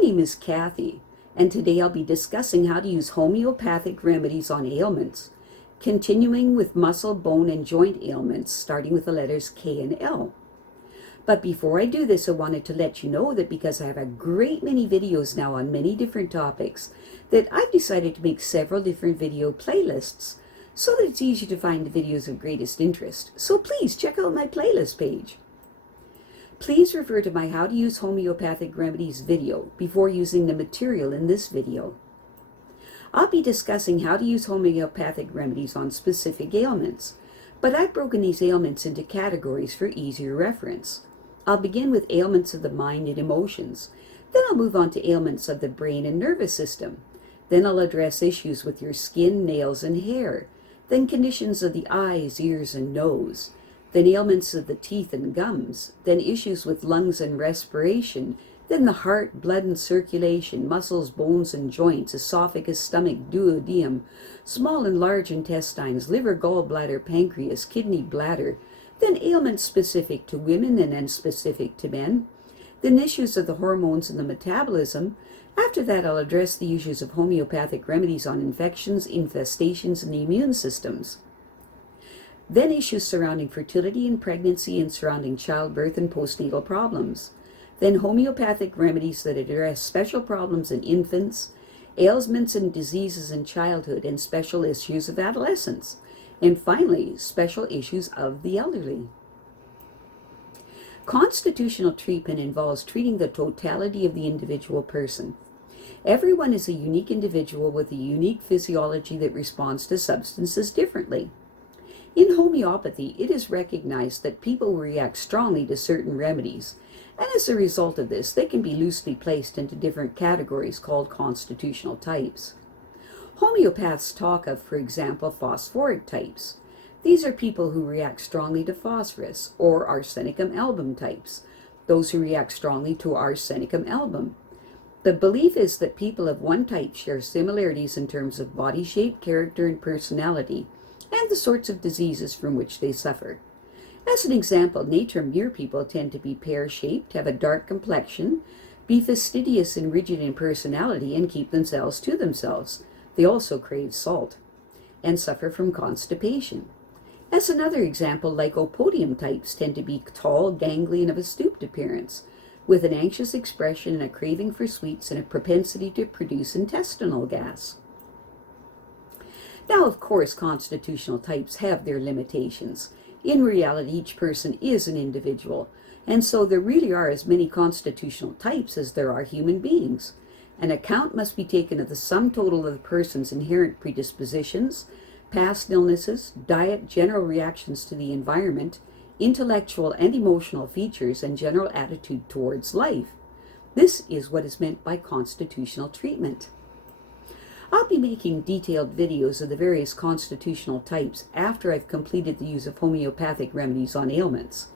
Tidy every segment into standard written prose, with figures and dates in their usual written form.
name is Kathy, and today I'll be discussing how to use homeopathic remedies on ailments, continuing with muscle, bone, and joint ailments, starting with the letters K and L. But before I do this, I wanted to let you know that because I have a great many videos now on many different topics, that I've decided to make several different video playlists so that it's easy to find the videos of greatest interest. So please check out my playlist page. Please refer to my How to Use Homeopathic Remedies video before using the material in this video. I'll be discussing how to use homeopathic remedies on specific ailments, but I've broken these ailments into categories for easier reference. I'll begin with ailments of the mind and emotions. Then I'll move on to ailments of the brain and nervous system. Then I'll address issues with your skin, nails, and hair. Then conditions of the eyes, ears, and nose. Then ailments of the teeth and gums. Then issues with lungs and respiration. Then the heart, blood and circulation, muscles, bones and joints, esophagus, stomach, duodenum, small and large intestines, liver, gallbladder, pancreas, kidney, bladder. Then ailments specific to women and then specific to men. Then issues of the hormones and the metabolism. After that, I'll address the issues of homeopathic remedies on infections, infestations, and the immune systems. Then issues surrounding fertility and pregnancy and surrounding childbirth and postnatal problems. Then homeopathic remedies that address special problems in infants, ailments and diseases in childhood, and special issues of adolescence. And finally, special issues of the elderly. Constitutional treatment involves treating the totality of the individual person. Everyone is a unique individual with a unique physiology that responds to substances differently. In homeopathy, it is recognized that people react strongly to certain remedies, and as a result of this, they can be loosely placed into different categories called constitutional types. Homeopaths talk of, for example, phosphoric types. These are people who react strongly to phosphorus, or arsenicum album types, those who react strongly to arsenicum album. The belief is that people of one type share similarities in terms of body shape, character, and personality, and the sorts of diseases from which they suffer. As an example, nature-mere people tend to be pear-shaped, have a dark complexion, be fastidious and rigid in personality, and keep themselves to themselves. They also crave salt and suffer from constipation. As another example, lycopodium types tend to be tall, ganglion, of a stooped appearance, with an anxious expression and a craving for sweets and a propensity to produce intestinal gas. Now, of course, constitutional types have their limitations. In reality, each person is an individual, and so there really are as many constitutional types as there are human beings. An account must be taken of the sum total of the person's inherent predispositions, past illnesses, diet, general reactions to the environment, intellectual and emotional features, and general attitude towards life. This is what is meant by constitutional treatment. I'll be making detailed videos of the various constitutional types after I've completed the use of homeopathic remedies on ailments.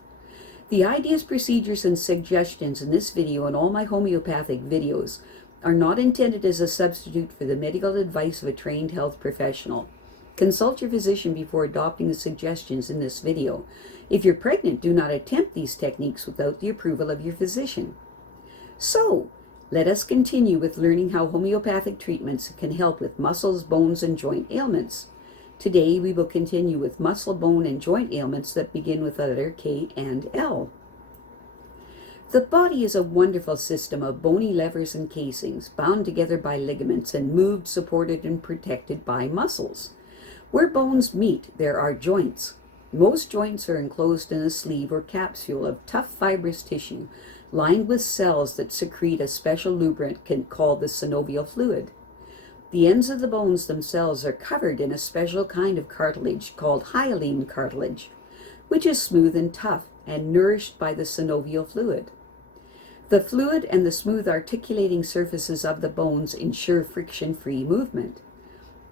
The ideas, procedures, and suggestions in this video and all my homeopathic videos are not intended as a substitute for the medical advice of a trained health professional. Consult your physician before adopting the suggestions in this video. If you're pregnant, do not attempt these techniques without the approval of your physician. So, let us continue with learning how homeopathic treatments can help with muscles, bones, and joint ailments. Today, we will continue with muscle, bone, and joint ailments that begin with the letter K and L. The body is a wonderful system of bony levers and casings, bound together by ligaments and moved, supported, and protected by muscles. Where bones meet, there are joints. Most joints are enclosed in a sleeve or capsule of tough fibrous tissue, lined with cells that secrete a special lubricant called the synovial fluid. The ends of the bones themselves are covered in a special kind of cartilage called hyaline cartilage, which is smooth and tough and nourished by the synovial fluid. The fluid and the smooth articulating surfaces of the bones ensure friction-free movement.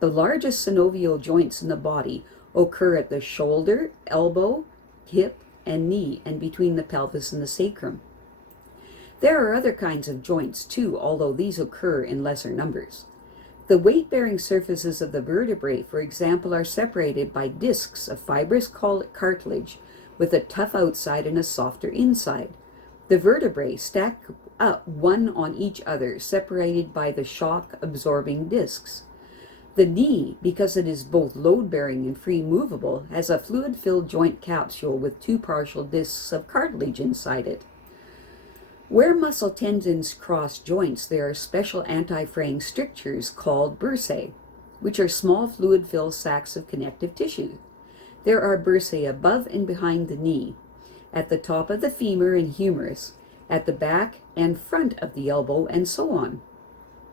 The largest synovial joints in the body occur at the shoulder, elbow, hip, and knee, and between the pelvis and the sacrum. There are other kinds of joints too, although these occur in lesser numbers. The weight-bearing surfaces of the vertebrae, for example, are separated by discs of fibrous cartilage with a tough outside and a softer inside. The vertebrae stack up one on each other, separated by the shock-absorbing discs. The knee, because it is both load-bearing and free-movable, has a fluid-filled joint capsule with two partial discs of cartilage inside it. Where muscle tendons cross joints, there are special anti-fraying strictures called bursae, which are small fluid-filled sacs of connective tissue. There are bursae above and behind the knee, at the top of the femur and humerus, at the back and front of the elbow, and so on.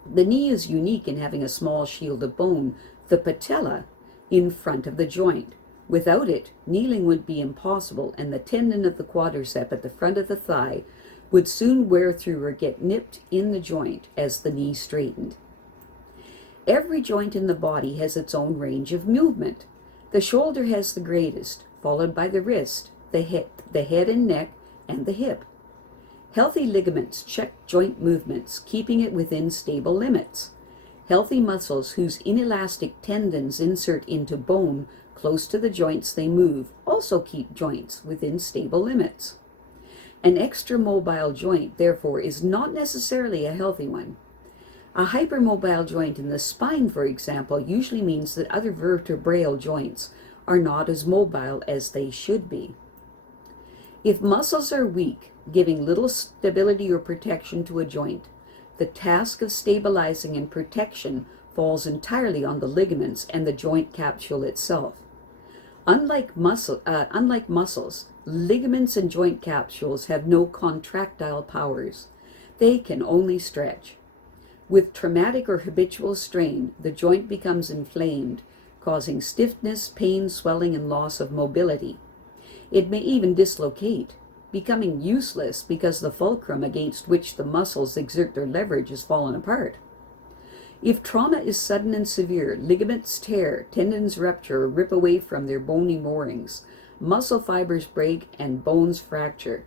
The knee is unique in having a small shield of bone, the patella, in front of the joint. Without it, kneeling would be impossible, and the tendon of the quadricep at the front of the thigh would soon wear through or get nipped in the joint as the knee straightened. Every joint in the body has its own range of movement. The shoulder has the greatest, followed by the wrist, the head and neck, and the hip. Healthy ligaments check joint movements, keeping it within stable limits. Healthy muscles whose inelastic tendons insert into bone close to the joints they move also keep joints within stable limits. An extramobile joint, therefore, is not necessarily a healthy one. A hypermobile joint in the spine, for example, usually means that other vertebral joints are not as mobile as they should be. If muscles are weak, giving little stability or protection to a joint, the task of stabilizing and protection falls entirely on the ligaments and the joint capsule itself. Unlike muscles, ligaments and joint capsules have no contractile powers. They can only stretch. With traumatic or habitual strain, the joint becomes inflamed, causing stiffness, pain, swelling, and loss of mobility. It may even dislocate, becoming useless because the fulcrum against which the muscles exert their leverage has fallen apart. If trauma is sudden and severe, ligaments tear, tendons rupture or rip away from their bony moorings, muscle fibers break, and bones fracture.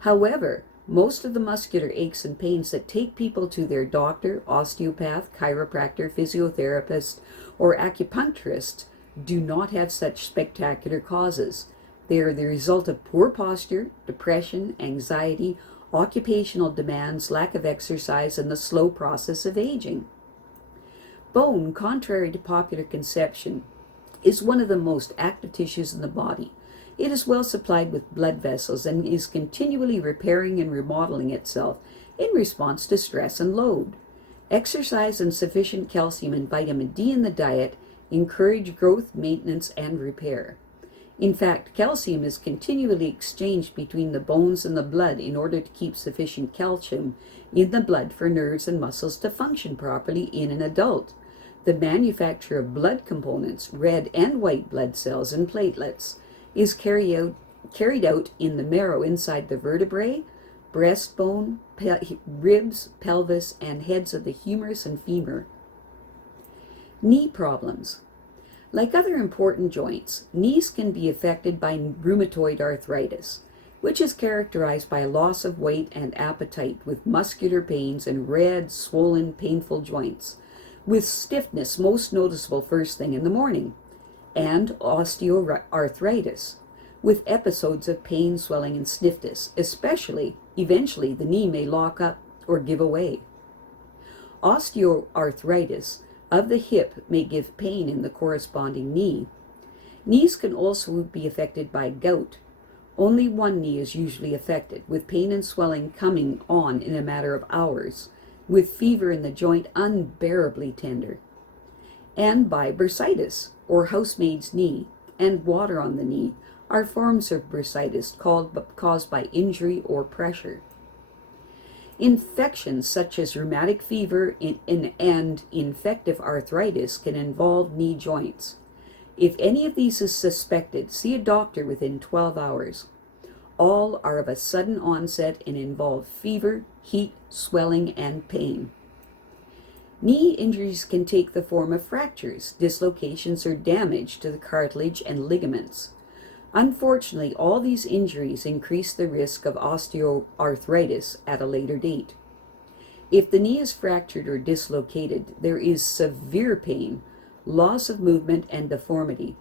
However, most of the muscular aches and pains that take people to their doctor, osteopath, chiropractor, physiotherapist, or acupuncturist do not have such spectacular causes. They are the result of poor posture, depression, anxiety, occupational demands, lack of exercise, and the slow process of aging. Bone, contrary to popular conception, is one of the most active tissues in the body. It is well supplied with blood vessels and is continually repairing and remodeling itself in response to stress and load. Exercise and sufficient calcium and vitamin D in the diet encourage growth, maintenance, and repair. In fact, calcium is continually exchanged between the bones and the blood in order to keep sufficient calcium in the blood for nerves and muscles to function properly in an adult. The manufacture of blood components, red and white blood cells and platelets, is carried out in the marrow inside the vertebrae, breastbone, ribs, pelvis, and heads of the humerus and femur. Knee problems. Like other important joints, knees can be affected by rheumatoid arthritis, which is characterized by a loss of weight and appetite with muscular pains and red, swollen, painful joints, with stiffness most noticeable first thing in the morning, and osteoarthritis, with episodes of pain, swelling, and stiffness, eventually the knee may lock up or give away. Osteoarthritis of the hip may give pain in the corresponding knee. Knees can also be affected by gout. Only one knee is usually affected, with pain and swelling coming on in a matter of hours, with fever in the joint unbearably tender. And by bursitis, or housemaid's knee, and water on the knee, are forms of bursitis caused by injury or Infections such as rheumatic fever and infective arthritis can involve knee joints. If any of these is suspected, see a doctor within 12 hours. All are of a sudden onset and involve fever, heat, swelling, and pain. Knee injuries can take the form of fractures, dislocations, or damage to the cartilage and ligaments. Unfortunately, all these injuries increase the risk of osteoarthritis at a later date. If the knee is fractured or dislocated, there is severe pain, loss of movement, and deformity.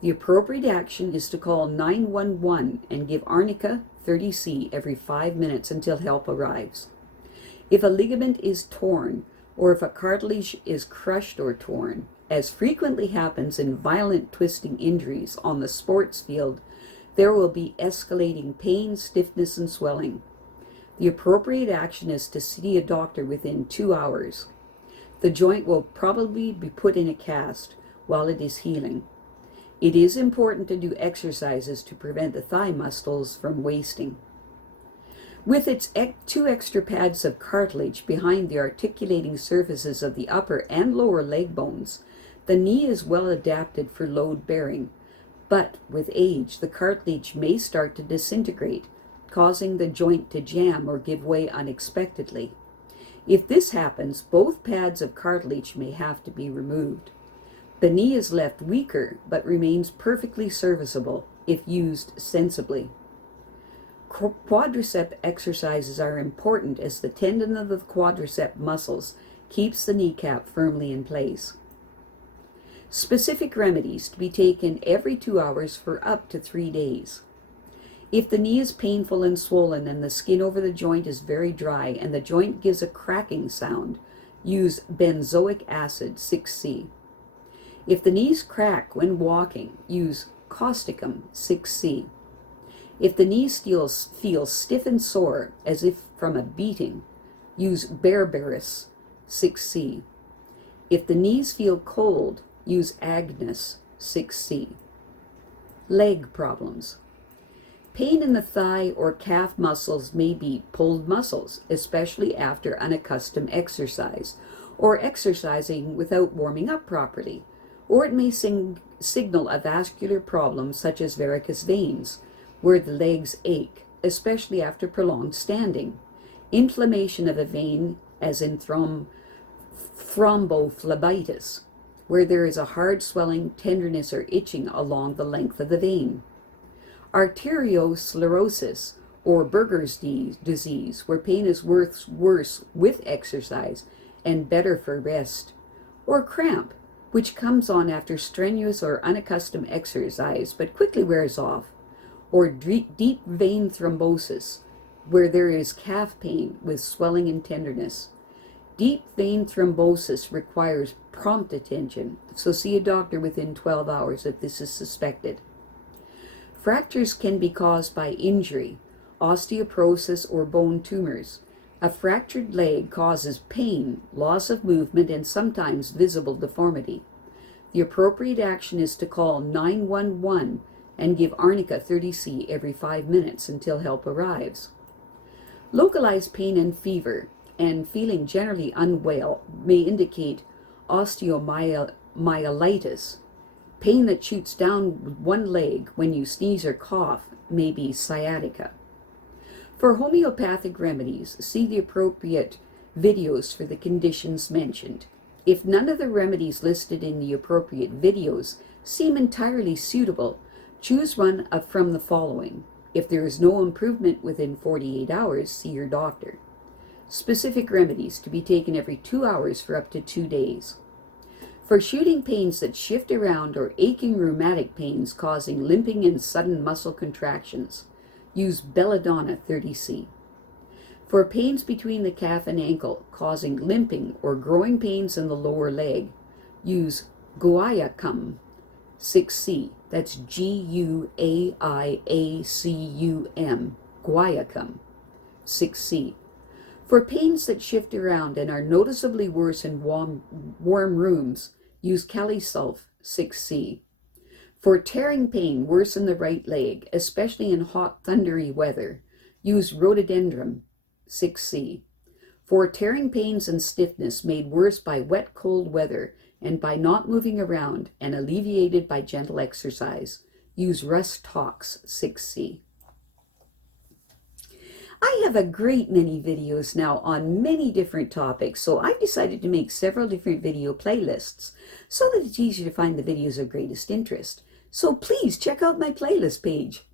The appropriate action is to call 911 and give arnica 30C every 5 minutes until help arrives. If a ligament is torn, or if a cartilage is crushed or torn, as frequently happens in violent twisting injuries on the sports field, there will be escalating pain, stiffness, and swelling. The appropriate action is to see a doctor within 2 hours. The joint will probably be put in a cast while it is healing. It is important to do exercises to prevent the thigh muscles from wasting. With its 2 extra pads of cartilage behind the articulating surfaces of the upper and lower leg bones, the knee is well adapted for load bearing, but with age the cartilage may start to disintegrate, causing the joint to jam or give way unexpectedly. If this happens, both pads of cartilage may have to be removed. The knee is left weaker but remains perfectly serviceable if used sensibly. Quadricep exercises are important as the tendon of the quadricep muscles keeps the kneecap firmly in place. Specific remedies to be taken every 2 hours for up to 3 days. If the knee is painful and swollen and the skin over the joint is very dry and the joint gives a cracking sound, use benzoic acid 6C. If the knees crack when walking, use Causticum 6C. If the knees feel stiff and sore as if from a beating, use Berberis 6C. If the knees feel cold, use Agnus 6C. Leg problems. Pain in the thigh or calf muscles may be pulled muscles, especially after unaccustomed exercise, or exercising without warming up properly, or it may signal a vascular problem such as varicose veins, where the legs ache, especially after prolonged standing. Inflammation of a vein, as in thrombophlebitis, where there is a hard swelling, tenderness, or itching along the length of the vein. Arteriosclerosis, or Berberis disease, where pain is worse with exercise and better for rest. Or cramp, which comes on after strenuous or unaccustomed exercise but quickly wears off. Or deep vein thrombosis, where there is calf pain with swelling and tenderness. Deep vein thrombosis requires prompt attention, so see a doctor within 12 hours if this is suspected. Fractures can be caused by injury, osteoporosis, or bone tumors. A fractured leg causes pain, loss of movement, and sometimes visible deformity. The appropriate action is to call 911 and give arnica 30C every 5 minutes until help arrives. Localized pain and fever and feeling generally unwell may indicate osteomyelitis. Pain that shoots down one leg when you sneeze or cough may be sciatica. For homeopathic remedies, see the appropriate videos for the conditions mentioned. If none of the remedies listed in the appropriate videos seem entirely suitable, choose one from the following. If there is no improvement within 48 hours, see your doctor. Specific remedies to be taken every 2 hours for up to 2 days. For shooting pains that shift around or aching rheumatic pains causing limping and sudden muscle contractions, use Belladonna 30C. For pains between the calf and ankle causing limping or growing pains in the lower leg, use Guaiacum 6C. That's Guaiacum, Guaiacum 6C. For pains that shift around and are noticeably worse in warm rooms, use Calicsulf 6C. For tearing pain worse in the right leg, especially in hot, thundery weather, use Rhododendron 6C. For tearing pains and stiffness made worse by wet, cold weather and by not moving around and alleviated by gentle exercise, use Rhus Tox 6C. I have a great many videos now on many different topics, so I've decided to make several different video playlists so that it's easier to find the videos of greatest interest. So please check out my playlist page.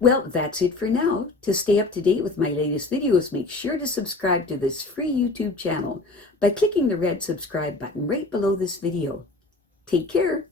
Well, that's it for now. To stay up to date with my latest videos, make sure to subscribe to this free YouTube channel by clicking the red subscribe button right below this video. Take care.